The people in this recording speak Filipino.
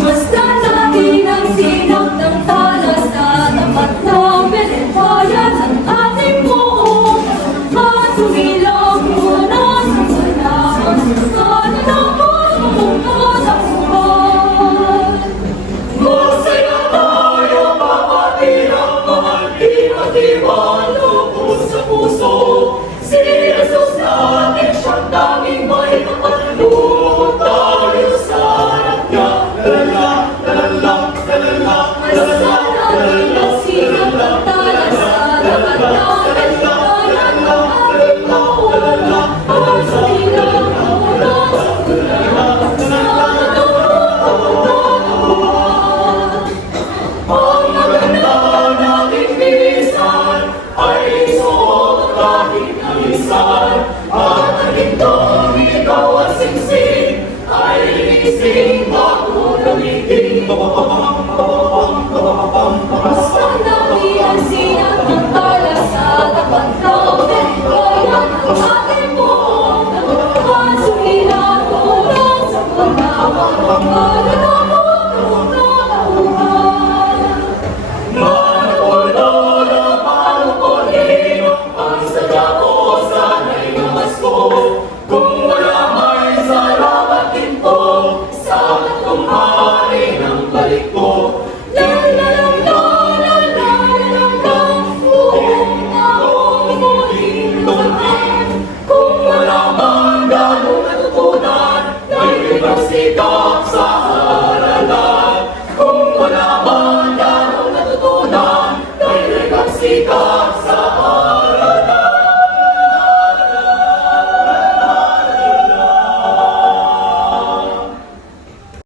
Basta natin ang sinag ng talas na tapat ng pinagbayan ng ating buong at sumilang muna sa panahon at natapos mabungkot ang buwan. Masaya tayo papatirang mga di-matiwan lubos sa puso. Si Jesus natin siyang tanging may kapatid tayo sa harap niya. Lalala, lalala, lalala, lalala, lalala, sinag ng talas sa tapat ng pinagbayan ng ating buong at sumilang muna sa panahon at natapos ang buwan. Ang maganda nating bilisan ay isuot kahit alisan, at ang tubig ikaw at singsing ay ligising bago lumiting. Basta natin ang sinag ng talas sa tapat ng pinagbayan ng ating buong at sumilang muna sa panahon.